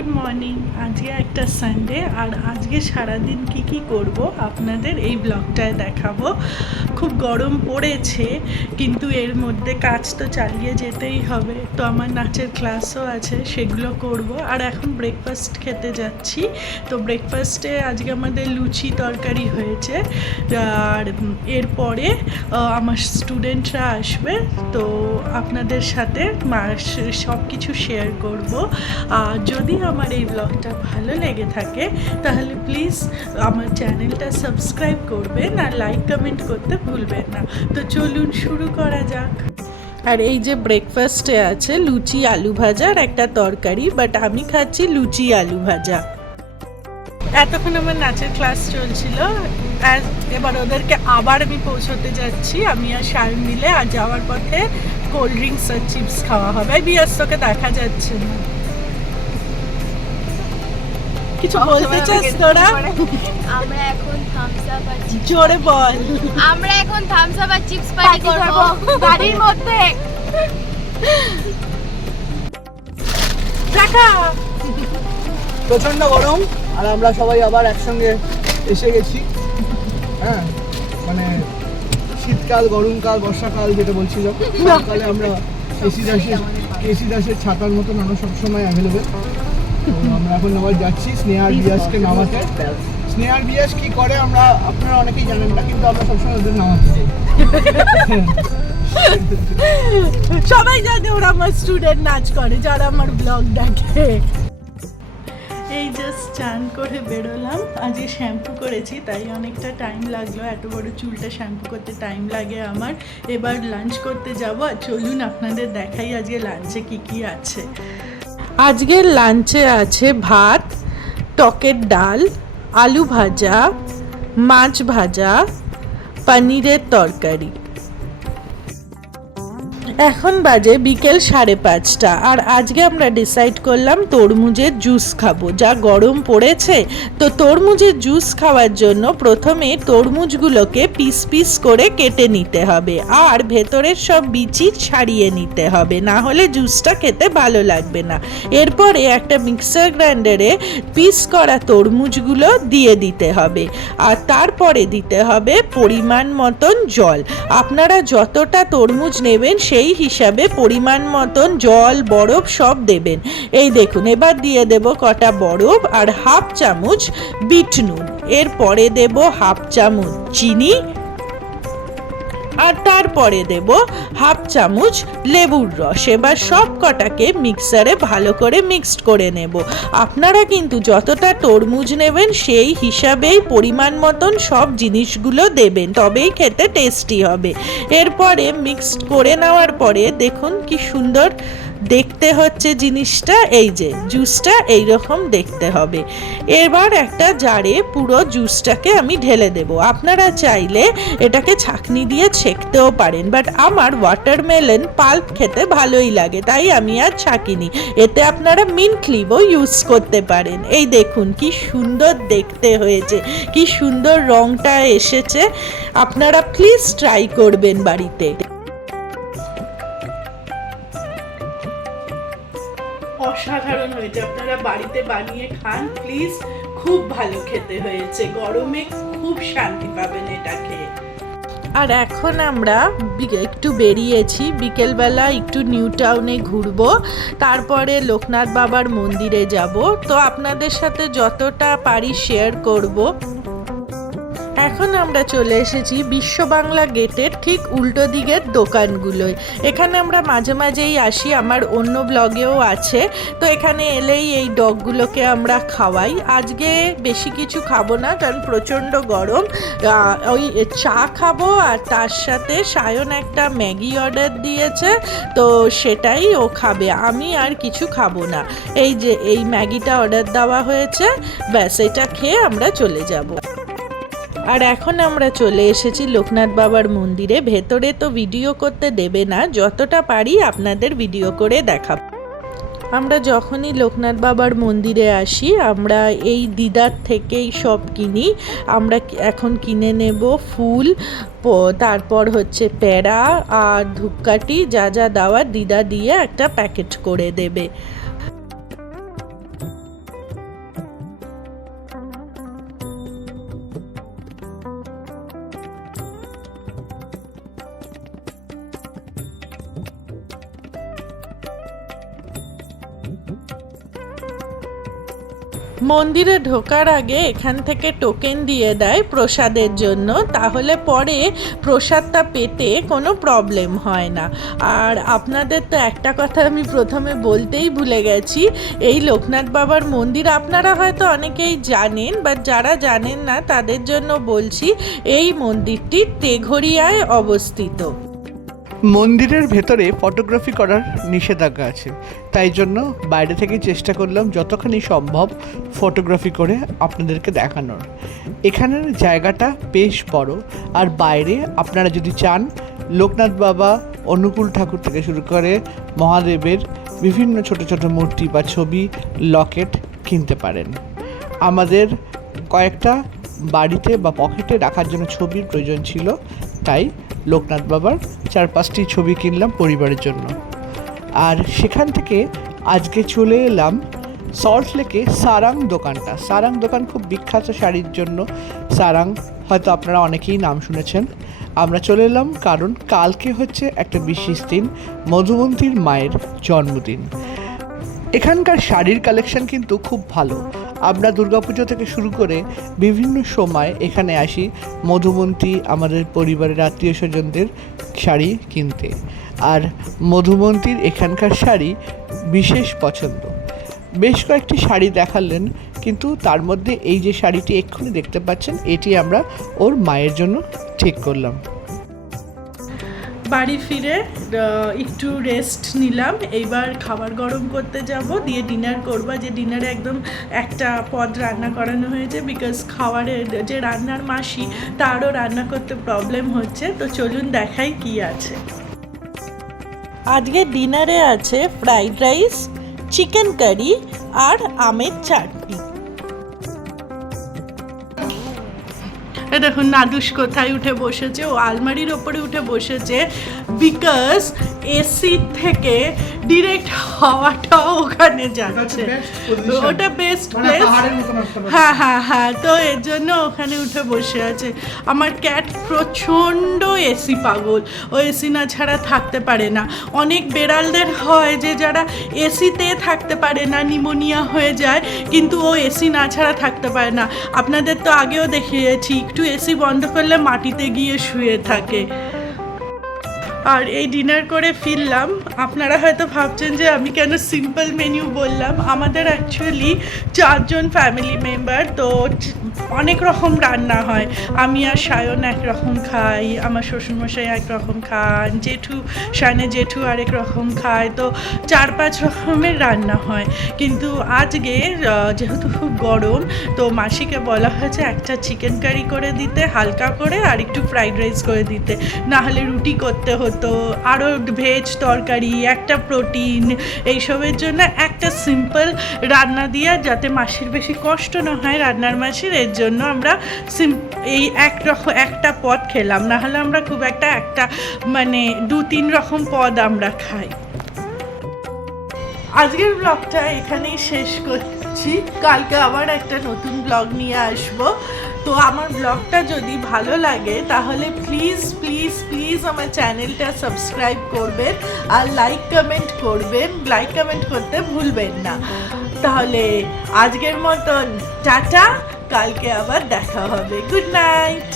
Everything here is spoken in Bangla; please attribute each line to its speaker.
Speaker 1: Good morning. আজকে একটা সানডে আর আজকে সারাদিন কি কি করব আপনাদের এই ব্লগটায় দেখাবো। খুব গরম পড়েছে, কিন্তু এর মধ্যে কাজ তো চালিয়ে যেতেই হবে। তো আমার নাচের ক্লাসও আছে, সেগুলো করব। আর এখন ব্রেকফাস্ট খেতে যাচ্ছি। তো ব্রেকফাস্টে আজকে আমাদের লুচি তরকারি হয়েছে। আর এরপরে আমার স্টুডেন্টরা আসবে। তো আপনাদের সাথে সব কিছু শেয়ার করব। আর যদি আমার এই ব্লগটা ভালো লেগে থাকে, তাহলে প্লিজ আমার চ্যানেলটা সাবস্ক্রাইব করবেন আর লাইক কমেন্ট করতে ভুলবেন না। তো চলুন শুরু করা যাক। আর এই যে ব্রেকফাস্টে আছে লুচি, আলু ভাজা আর একটা তরকারি বাট আমি খাচ্ছি লুচি, আলু ভাজা। এতক্ষণ আমার নাচের ক্লাস চলছিল এবার ওদেরকে আবার আমি পৌঁছতে যাচ্ছি। আমি আর সায়ন মিলে আর যাওয়ার পথে কোল্ড ড্রিঙ্কস আর চিপস খাওয়া হবে। বিয়াস, তোকে দেখা যাচ্ছে না। কিছু বলতে চাস তোরা?
Speaker 2: আমরা এখন থামস আপ আর চিপস
Speaker 1: জোরে বল।
Speaker 2: আমরা এখন থামস আপ আর চিপস পার্টি করব। গাড়ির মধ্যে।
Speaker 1: দেখা
Speaker 3: প্রচণ্ড গরম আর আমরা সবাই আবার একসঙ্গে এসে গেছি। হ্যাঁ মানে শীতকাল গরমকাল বর্ষাকাল যেটা বলছিল সকালে আমরা কেসি দাসের কেসি দাসের ছাতার মতন আমরা সবসময় অ্যাভেলেবেল আমরা এখন আবার যাচ্ছি। স্নেহার বিয়াসকে নামাতে। স্নেহার বিয়াস কি করে আমরা আপনারা অনেকেই জানেন না কিন্তু আমরা সবসময় ওদের নামাতে যাই।
Speaker 1: সবাই জানে ওরা আমার স্টুডেন্ট নাচ করে যারা আমার ব্লগ দেখে। এই জাস্ট চান করে বেরোলাম। আজকে শ্যাম্পু করেছি তাই অনেকটা টাইম লাগল। এত বড় চুলটা শ্যাম্পু করতে টাইম লাগে আমার। এবার লাঞ্চ করতে যাব। চলুন আপনাদের দেখাই আজকে লাঞ্চে কি কি আছে। আজকের লাঞ্চে আছে ভাত টকের ডাল আলু ভাজা মাছ ভাজা পনিরের তরকারি। এখন বাজে বিকেল সাড়ে পাঁচটা, আর আজকে আমরা ডিসাইড করলাম তরমুজের জুস খাব। যা গরম পড়েছে, তো তরমুজের জুস খাওয়ার জন্য প্রথমে তরমুজগুলোকে পিস পিস করে কেটে নিতে হবে, আর ভেতরের সব বিচি ছাড়িয়ে নিতে হবে, না হলে জুসটা খেতে ভালো লাগবে না। এরপরে একটা মিক্সার গ্রাইন্ডারে পিস করা তরমুজগুলো দিয়ে দিতে হবে, আর তারপরে দিতে হবে পরিমাণ মতন জল। আপনারা যতটা তরমুজ নেবেন সেই হিসাবে পরিমাণ মতন জল, বরফ সব দেবেন। এই দেখুন, এবার দিয়ে দেব কটা বরফ আর হাফ চামচ বিট নুন। এরপরে দেব হাফ চামচ চিনি আর তারপরে দেব হাফ চামচ লেবুর রস। এবার সব কটাকে মিক্সারে ভালো করে মিক্সড করে নেব। আপনারা কিন্তু যতটা তরমুজ নেবেন সেই হিসাবেই পরিমাণ মতন সব জিনিসগুলো দেবেন, তবেই খেতে টেস্টি হবে। এরপরে মিক্সড করে নেওয়ার পরে দেখুন কি সুন্দর দেখতে হচ্ছে জিনিসটা, এই যে জুসটা এই রকম দেখতে হবে। এবার একটা জারে পুরো জুসটাকে আমি ঢেলে দেব। আপনারা চাইলে এটাকে ছাকনি দিয়ে ছেঁকতেও পারেন বাট আমার ওয়াটারমেলন পাল্প খেতে ভালোই লাগে, তাই আমি আর ছাকিনি। এতে আপনারা মিন্ট লিভও ইউজ করতে পারেন। এই দেখুন কি সুন্দর দেখতে হয়েছে, কি সুন্দর রংটা এসেছে। আপনারা প্লিজ ট্রাই করবেন বাড়িতে। হয়েছে আপনারা বাড়িতে বানিয়ে খান প্লিজ খুব ভালো খেতে হয়েছে। গরমে খুব শান্তি পাবেন এটা খেয়ে আর এখন আমরা একটু বেরিয়েছি। বিকেলবেলা একটু নিউ টাউনে ঘুরবো। তারপরে লোকনাথ বাবার মন্দিরে যাব। তো আপনাদের সাথে যতটা পারি শেয়ার করব। এখন আমরা চলে এসেছি বিশ্ব বাংলা গেটের ঠিক উল্টো দিকের দোকানগুলোয়। এখানে আমরা মাঝে মাঝেই আসি, আমার অন্য ব্লগেও আছে। তো এখানে এলেই এই ডগগুলোকে আমরা খাওয়াই। আজকে বেশি কিছু খাব না, কারণ প্রচণ্ড গরম। ওই চা খাব আর তার সাথে সায়ন একটা ম্যাগি অর্ডার দিয়েছে, তো সেটাই ও খাবে। আমি আর কিছু খাব না। এই যে, এই ম্যাগিটা অর্ডার দেওয়া হয়েছে, ব্যাস, এটা খেয়ে আমরা চলে যাব। আর এখন আমরা চলে এসেছি লোকনাথ বাবার মন্দিরে। ভেতরে তো ভিডিও করতে দেবে না, যতটা পারি আপনাদের ভিডিও করে দেখাবো। আমরা যখনই লোকনাথ বাবার মন্দিরে আসি, আমরা এই দিদার থেকেই সব কিনি। আমরা এখন কিনে নেব ফুল তারপর হচ্ছে প্যাড়া আর ধূপকাঠি, যা যা দেওয়ার দিদা দিয়ে একটা প্যাকেট করে দেবে। মন্দিরে ঢোকার আগে এখান থেকে টোকেন দিয়ে দেয় প্রসাদের জন্য, তাহলে পরে প্রসাদটা পেতে কোনো প্রবলেম হয় না। আর আপনাদের তো একটা কথা আমি প্রথমে বলতেই ভুলে গেছি, এই লোকনাথ বাবার মন্দির আপনারা হয়তো অনেকেই জানেন বা যারা জানেন না তাদের জন্য বলছি, এই মন্দিরটি তেঘরিয়ায় অবস্থিত।
Speaker 3: মন্দিরের ভেতরে ফটোগ্রাফি করার নিষেধাজ্ঞা আছে। তাই জন্য বাইরে থেকে চেষ্টা করলাম যতখানি সম্ভব ফটোগ্রাফি করে আপনাদেরকে দেখানোর। এখানের জায়গাটা বেশ বড়। আর বাইরে আপনারা যদি চান, লোকনাথ বাবা, অনুকূল ঠাকুর থেকে শুরু করে মহাদেবের বিভিন্ন ছোট ছোট মূর্তি বা ছবি, লকেট কিনতে পারেন। আমাদের কয়েকটা বাড়িতে বা পকেটে রাখার জন্য ছবির প্রয়োজন ছিল, তাই লোকনাথ বাবার চার পাঁচটি ছবি কিনলাম পরিবারের জন্য। আর সেখান থেকে আজকে চলে এলাম সল্ট লেকে সারাং দোকানটা। সারাং দোকান খুব বিখ্যাত শাড়ির জন্য। সারাং হয়তো আপনারা অনেকেই নাম শুনেছেন। আমরা চলে এলাম কারণ কালকে হচ্ছে একটা বিশেষ দিন, মধুমন্তীর মায়ের জন্মদিন। এখানকার শাড়ির কালেকশন কিন্তু খুব ভালো। আমরা দুর্গাপুজো থেকে শুরু করে বিভিন্ন সময় এখানে আসি মধুমন্তী, আমাদের পরিবারের আত্মীয় স্বজনদের শাড়ি কিনতে। আর মধুমন্তীর এখানকার শাড়ি বিশেষ পছন্দ। বেশ কয়েকটি শাড়ি দেখালেন, কিন্তু তার মধ্যে এই যে শাড়িটি এক্ষুনি দেখতে পাচ্ছেন, এটি আমরা ওর মায়ের জন্য ঠিক করলাম।
Speaker 1: বাড়ি ফিরে একটু রেস্ট নিলাম। এইবার খাবার গরম করতে যাব, দিয়ে ডিনার করব। যে ডিনারে একদম একটা পদ রান্না করানো হয়েছে বিকজ খাবারের যে রান্নার মাসি, তারও রান্না করতে প্রবলেম হচ্ছে। তো চলুন দেখাই কি আছে। আজকে ডিনারে আছে ফ্রাইড রাইস চিকেন কারি আর আমের চাটনি। এ দেখুন নাদুস কোথায় উঠে বসেছে ও আলমারির ওপরে উঠে বসেছে বিকজ এসি থেকে ডিরেক্ট হাওয়াটাও ওখানে যাচ্ছে। ওটা বেস্ট
Speaker 3: মানে
Speaker 1: প্লেস হ্যাঁ হ্যাঁ হ্যাঁ তো এর জন্য ওখানে উঠে বসে আছে। আমার ক্যাট প্রচণ্ড এসি পাগল। ও এসি না ছাড়া থাকতে পারে না। অনেক বেড়ালদের হয় যে যারা এসিতে থাকতে পারে না নিমোনিয়া হয়ে যায় কিন্তু ও এসি না ছাড়া থাকতে পারে না। আপনাদের তো আগেও দেখিয়েছি একটু এসি বন্ধ করলে মাটিতে গিয়ে শুয়ে থাকে। আর এই ডিনার করে ফিরলাম। আপনারা হয়তো ভাবছেন যে আমি কেন সিম্পল মেনু বললাম। আমাদের অ্যাকচুয়ালি চারজন ফ্যামিলি মেম্বার তো অনেক রকম রান্না হয়। আমি আর সায়ন একরকম খাই, আমার শ্বশুরমশাই একরকম খান, জেঠু সায়নে জেঠু আরেক রকম খায়, তো চার পাঁচ রকমের রান্না হয়। কিন্তু আজকে যেহেতু খুব গরম, তো মাসিকে বলা হয়েছে একটা চিকেন কারি করে দিতে, হালকা করে আর একটু ফ্রাইড রাইস করে দিতে। না হলে রুটি করতে হতো। আরও ভেজ তরকারি, একটা প্রোটিন, এইসবের জন্য একটা সিম্পল রান্না দিয়ে যাতে মাসির বেশি কষ্ট না হয় রান্নার মাসির, এর জন্য আমরা সিম, এই এক রকম একটা পদ খেলাম। না হলে আমরা খুব একটা একটা মানে দু তিন রকম পদ আমরা খাই। আজকের ব্লগটা এখানেই শেষ করছি। কালকে আবার একটা নতুন ব্লগ নিয়ে আসব। তো আমার ব্লগটা যদি ভালো লাগে, তাহলে প্লিজ প্লিজ প্লিজ আমার চ্যানেলটা সাবস্ক্রাইব করবেন আর লাইক কমেন্ট করবেন। লাইক কমেন্ট করতে ভুলবেন না। তাহলে আজকের মতন, টাটা। কালকে আবার দেখা হবে। Good night